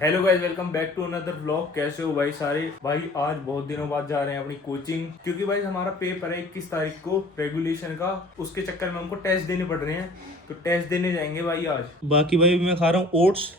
Hello guys, welcome back to another vlog. कैसे हो भाई सारे? भाई आज बहुत दिनों बाद जा रहे हैं अपनी कोचिंग, क्योंकि भाई हमारा पेपर है 21 तारीख को रेगुलेशन का। उसके चक्कर में हमको टेस्ट देने पड़ रहे हैं, तो टेस्ट देने जाएंगे भाई आज। बाकी भाई मैं खा रहा हूँ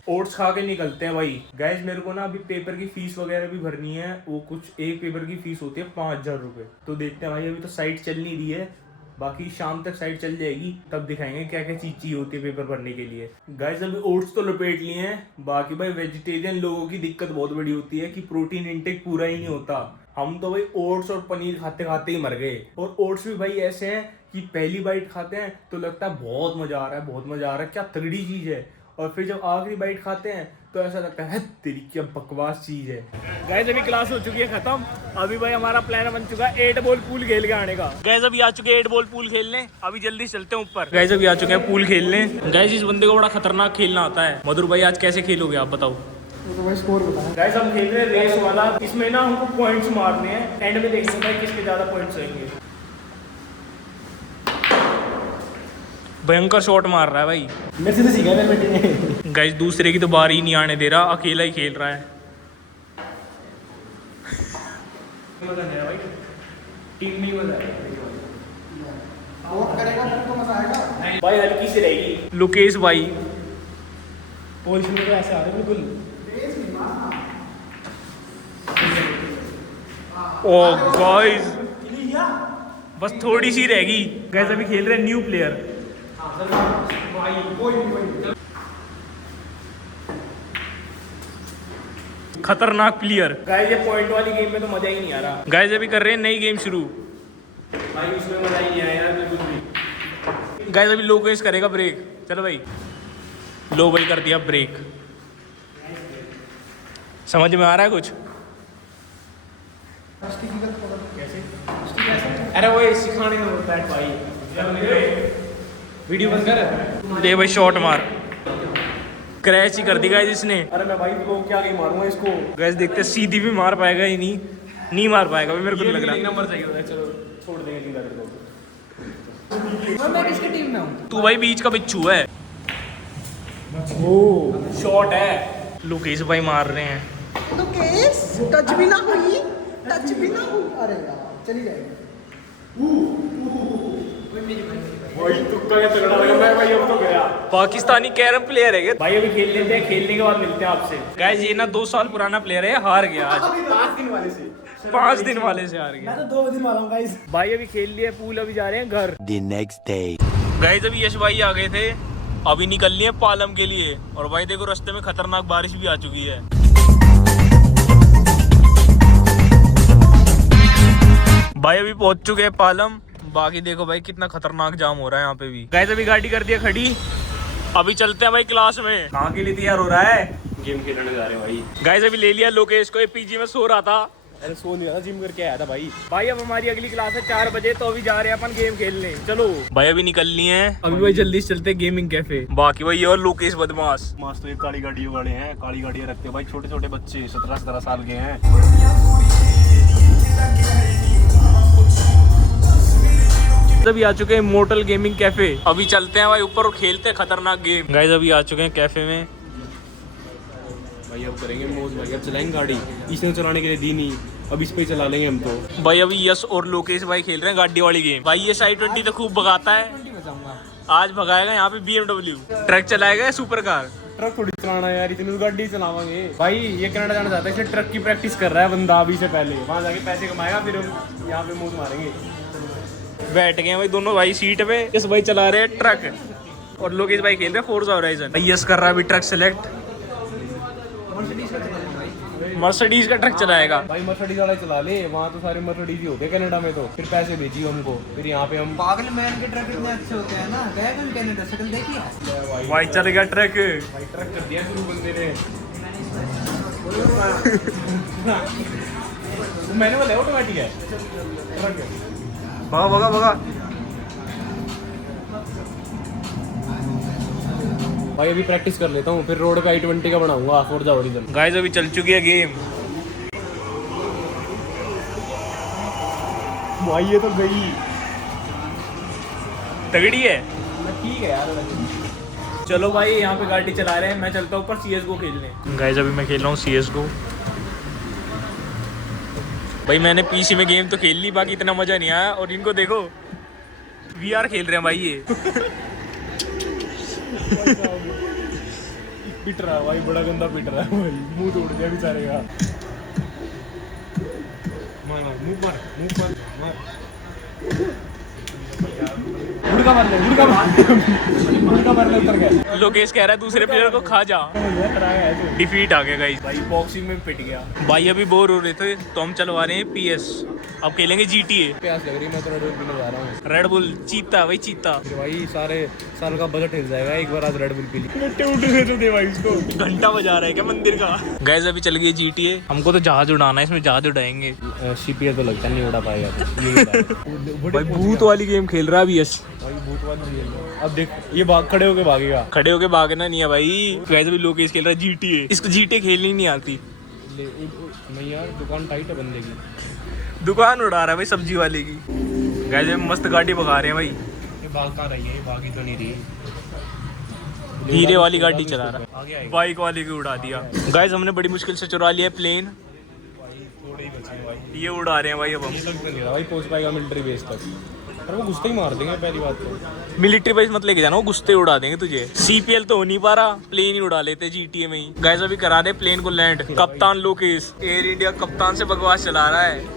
ओट्स खा के निकलते हैं भाई। गाइस मेरे को ना अभी पेपर की फीस वगैरह भी भरनी है। वो कुछ एक पेपर की फीस होती है 5,000 रुपये। तो देखते हैं भाई, अभी तो साइट चल नहीं रही है, बाकी शाम तक साइट चल जाएगी, तब दिखाएंगे क्या क्या चीज चाहिए होती है पेपर भरने के लिए। गाइस अभी ओट्स तो लपेट लिए हैं। बाकी भाई वेजिटेरियन लोगों की दिक्कत बहुत बड़ी होती है कि प्रोटीन इंटेक पूरा ही नहीं होता। हम तो भाई ओट्स और पनीर खाते खाते ही मर गए। और ओट्स भी भाई ऐसे हैं कि पहली बाइट खाते हैं तो लगता है बहुत मजा आ रहा है, बहुत मजा आ रहा है, क्या तगड़ी चीज है। और फिर जब आखिरी बाइट खाते हैं तो ऐसा लगता है तेरी क्या बकवास चीज है। गाइस अभी क्लास हो चुकी है खत्म। अभी भाई हमारा प्लान बन चुका है 8 बॉल पूल खेल के आने का। गाइस अभी आ चुके हैं 8 बॉल पूल खेलने। अभी जल्दी चलते हैं ऊपर। गाइस अभी आ चुके हैं पूल खेलने। गाइस इस बंदे को बड़ा खतरनाक खेलना आता है। मधुर भाई आज कैसे खेलोगे आप बताओ? गाइस हम खेल रहे हैं रेस वाला। इसमें ना हमको पॉइंट्स मारने हैं, एंड में देखते हैं भाई किसके ज्यादा पॉइंट्स आएंगे। भयंकर शॉट मार रहा है भाई। मेरे से तो सीखा है बेटे ने। गाइस दूसरे की तो बारी ही नहीं आने दे रहा, अकेला ही खेल रहा है। मजा नहीं आया भाई, टीम में मजा आएगा। वोट करेगा फिर तो मजा आएगा। भाई हल्की सी रहेगी। लोकेश भाई पोजीशन में तो ऐसे आ रहे हैं बिल्कुल। ओ गाइस बस थोड़ी सी रहेगी। गाइस अभी खेल रहे हैं न्यू प्लेयर। खतरनाक प्लेयर। गाइस ये पॉइंट वाली गेम में तो मजा ही नहीं आ रहा। गाइस अभी कर रहे हैं नई गेम शुरू। भाई उसमें मजा ही नहीं आया यार बिल्कुल भी। गाइस अभी लो केस करेगा ब्रेक। चलो भाई, लो भाई कर दिया ब्रेक। समझ में आ रहा है कुछ? अरे वो सिखाने में होता है भाई। वीडियो बंद कर दे भाई, शॉट मार। क्रैच ही कर दी गाइस इसने। अरे मैं भाई वो क्या ही मारूंगा इसको। गाइस देखते सीधी भी मार पाएगा ही नहीं मार पाएगा मेरे को लग रहा है। नंबर चाहिए होता है। चलो छोड़ देंगे सीधा कर। मैं किसकी टीम में हूं? तू भाई बीच का बिच्छू है। ओ शॉट है। लोकेश भाई मार रहे हैं। तो केस टच भी ना हुई, टच भी ना हुई। अरे यार चली जाएगी। भाई तुक्का क्या तगड़ा लगा। मैं भाई अब तो गया। पाकिस्तानी कैरम प्लेयर है भाई। अभी खेल लेते हैं, खेलने के बाद मिलते हैं आपसे। गाइस ये ना 2 साल पुराना प्लेयर है, हार गया आज। 5 दिन वाले से 5 दिन वाले से हार गया। मैं तो 2 दिन वाला हूँ गाइस। भाई अभी खेल लिया पूल, अभी जा रहे हैं घर। The next day. गाइस अभी यश भाई आ गए थे, अभी निकल लिए पालम के लिए। और भाई देखो रास्ते में खतरनाक बारिश भी आ चुकी है। भाई अभी पहुंच चुके हैं पालम। बाकी देखो भाई कितना खतरनाक जाम हो रहा है यहाँ पे भी। गाइस अभी गाड़ी कर दिया खड़ी, अभी चलते हैं भाई क्लास में। कहाँ के लिए तैयार हो रहा है? गेम खेलने जा रहे हैं भाई। गाइस अभी ले लिया लोकेश को, ये पीजी में सो रहा था। अरे सो नहीं रहा, जिम करके आया था भाई। भाई अब हमारी अगली क्लास है 4 बजे, तो अभी जा रहे हैं अपन गेम खेलने। चलो भाई अभी निकल लिए हैं, अभी भाई जल्दी से चलते हैं गेमिंग कैफे। बाकी भाई और लोकेश बदमाश मास तो ये काली गाड़ियों वाले हैं। काली गाड़ियां रखते हैं भाई, छोटे छोटे बच्चे 17-17 साल के हैं। अभी आ चुके हैं मोटल गेमिंग कैफे। अभी चलते हैं भाई ऊपर और खेलते हैं खतरनाक गेम। गाइस अभी आ चुके हैं कैफे में। भाई अब करेंगे मौज भाई। अब चलाएंगे गाड़ी, इसने चलाने के लिए दी नहीं, अब इस पे चला लेंगे हम तो। भाई अभी यश और लोकेश भाई खेल रहे हैं गाड़ी वाली गेम। भाई ये i20 तो खूब भगाता है, आज भगाएगा यहाँ पे BMW। ट्रक चलाएगा सुपर कार। ट्रक थोड़ी चलाना है यार, इतनी गाड़ी चलावांगे। भाई ये कनाडा जाना चाहता है, इसलिए ट्रक की प्रैक्टिस कर रहा है बंदा अभी से पहले। वहाँ जाके पैसे कमाएगा, फिर हम यहाँ पे मौज मारेंगे। बैठ गए भाई दोनों भाई सीट पे। यश भाई चला रहे हैं ट्रक और लोकेश भाई खेल रहे हैं फोर्जा होराइजन। यश कर रहा है अभी ट्रक सेलेक्ट। मर्सिडीज का ट्रक चलाएगा भाई। मर्सिडीज वाला चला ले, वहाँ तो सारे मर्सिडीज ही होते हैं कनाडा में। तो फिर पैसे भेजिए हमको, फिर यहाँ पे हम। पागल मैन के ट्रक इतने अच्छे होते हैं ना। गए तुम कनाडा शक्ल देखी? भाई चल गया ट्रक। भाई ट्रक कर दिया शुरू बंदे ने। मैंने बोला ऑटोमेटिक है ट्रक। भगा भगा भगा। भाई अभी प्रैक्टिस कर लेता हूँ, फिर रोड पे i20 का बनाऊंगा फोर्जा होराइजन। गाइस अभी चल चुकी है गेम। भाई ये तो गई तगड़ी है। ठीक है यार। चलो भाई यहाँ पे गाड़ी चला रहे हैं, मैं चलता हूँ ऊपर CSGO खेलने। गाइस अभी मैं खेल रहा हूँ CSGO। भाई मैंने PC में गेम तो खेल ली, बाकी इतना मजा नहीं आया। और इनको देखो VR खेल रहे हैं भाई ये। पिट रहा है भाई, बड़ा गंदा पिट रहा है भाई, मुंह तोड़ दिया बेचारे का। मार मुंह पर मार। उतर गया। लोकेश कह रहा है दूसरे प्लेयर को खा जा। डिफीट आ गया गाइस। भाई बॉक्सिंग में पिट गया। भाई अभी बोर हो रहे थे तो हम चलवा रहे हैं PS। अब खेलेंगे GTA। प्यास लग रही, मैं तो रेड बुल पीने जा रहा हूँ। रेड बुल चीता भाई चीता। भाई सारे साल का बजट हिल जाएगा एक बार आज रेड बुल पी ली। उठ दे भाई इसको। घंटा बजा रहा है क्या मंदिर का? गाइस अभी चल गई GTA। हमको तो जहाज उड़ाना है, इसमें जहाज उड़ाएंगे। CPL तो लगता नहीं उड़ा पाएगा। भाई भूत वाली गेम खेल रहा है अभी यश। भाई भूत वाली गेम। अब देख ये भाग खड़े होके भागेगा। खड़े होके भागना नहीं है भाई। गाइस अभी लोकेश खेल रहा है GTA। इसको GTA खेलनी नहीं आती। नहीं यार दुकान टाइट है बंदे की। दुकान उड़ा रहा है भाई सब्जी वाले की। गाइस मस्त गाड़ी भगा रहे हैं भाई। ये भाग कहाँ रही है? ये भागी तो नहीं रही। धीरे वाली गाड़ी चला रहा है, बाइक वाले को उड़ा दिया। गाइस हमने बड़ी मुश्किल से चुरा लिया प्लेन। थोड़े ही बचे हैं भाई। ये उड़ा रहे हैं भाई। अब हम ये तक तो नहीं रहा भाई, पहुंच पाएगा मिलिट्री बेस तक। पर वो घुसते ही मार देंगे पहली बात तो। मिलिट्री बेस मत लेके जाना, वो गुस्ते उड़ा देंगे तुझे। CPL तो हो नहीं पा रहा, प्लेन ही उड़ा लेते GTA में ही। गाइस अभी करा रहे प्लेन को लैंड। कप्तान लोकेश एयर इंडिया कप्तान से बकवास चला रहा है।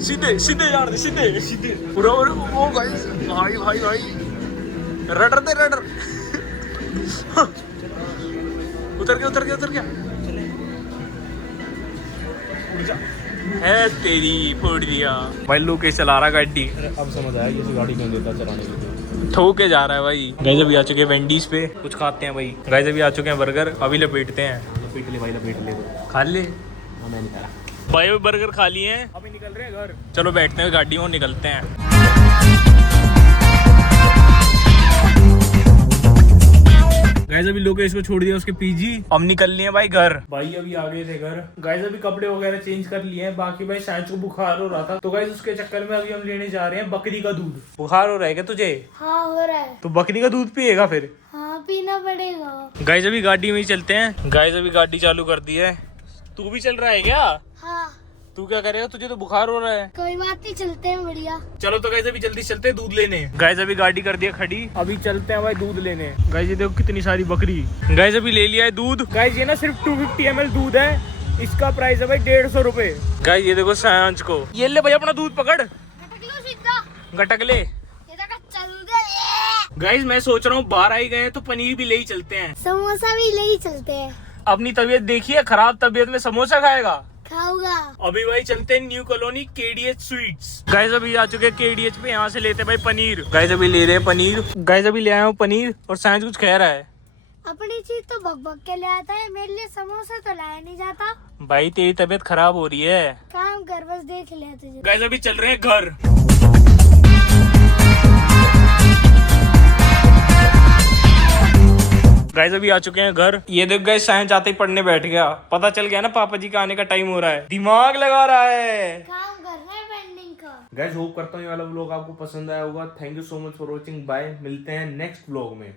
सीधे सीधे यार सीधे सीधे पूरा। वो गाइस भाई भाई भाई रडर दे रडर। उतर गया उतर गया उतर गया। है तेरी फोड़ दिया भाई। लोकेश चला रहा गाड़ी। अब समझ आया कि इस गाड़ी क्यों देता चलाने के लिए। ठोके जा रहा है भाई। गाइस अभी आ चुके हैं वेंडीज पे, कुछ खाते हैं भाई। गाइस अभी आ चुके हैं बर्गर, अभी लपेटते हैं। लपेट ले भाई लपेट ले। खा ले हाँ मैं नहीं करा। भाई अभी बर्गर खा लिए हैं, अभी निकल रहे हैं घर। चलो बैठते हैं गाड़ी में, निकलते हैं। गाइस अभी लोकेश को छोड़ दिया उसके PG। अब निकल लिए भाई घर। भाई अभी आ गए थे घर। गाइस अभी कपड़े वगैरह चेंज कर लिए हैं। बाकी भाई शायद को बुखार हो रहा था, तो गाइस उसके चक्कर में अभी हम लेने जा रहे हैं बकरी का दूध। बुखार हो रहा है क्या तुझे? हाँ हो रहा है। तो बकरी का दूध पिएगा फिर? हाँ पीना पड़ेगा। गाइस अभी गाड़ी में ही चलते हैं। गाइस अभी गाड़ी चालू कर दी है। तू भी चल रहा है क्या? हाँ तू क्या करेगा? तुझे तो बुखार हो रहा है। कोई बात नहीं, चलते हैं बढ़िया। चलो तो गाइस अभी जल्दी चलते हैं दूध लेने। गाइस अभी गाड़ी कर दिया खड़ी, अभी चलते हैं भाई दूध लेने। गाइस ये देखो कितनी सारी बकरी। गाइस अभी ले लिया है दूध। गाइस ये ना सिर्फ 250 ml दूध है, इसका प्राइस है भाई 150 रुपए। गाइस ये देखो सांच को। ये ले भाई अपना दूध पकड़, गटक लो सीधा। गटक ले। ये देखो चल दे। गाइस मैं सोच रहा हूँ बाहर आई गए हैं तो पनीर भी ले ही चलते हैं। समोसा भी ले ही चलते हैं। अपनी तबीयत देखिए, खराब तबीयत में समोसा खाएगा? खाऊंगा। अभी भाई चलते हैं new colony KDH sweets. Guys अभी आ चुके हैं KDH पे, यहाँ से लेते हैं भाई पनीर। गाइस अभी ले रहे हैं पनीर। गाइस अभी ले आया हूँ पनीर और साइंस कुछ कह रहा है। अपनी चीज तो भग भग के ले आता है, मेरे लिए समोसा तो लाया नहीं जाता। भाई तेरी तबीयत खराब हो रही है। काम कर, बस देख ले तुझे। गाइस अभी चल रहे हैं घर। गाइस अभी आ चुके हैं घर। ये देख गाइस साइंस जाते ही पढ़ने बैठ गया। पता चल गया ना पापा जी का आने का टाइम हो रहा है। दिमाग लगा रहा है। काम करना है पेंडिंग का। गाइस होप करता हूँ ये वाला व्लॉग आपको पसंद आया होगा। Thank you so much for watching. Bye, मिलते हैं नेक्स्ट व्लॉग में।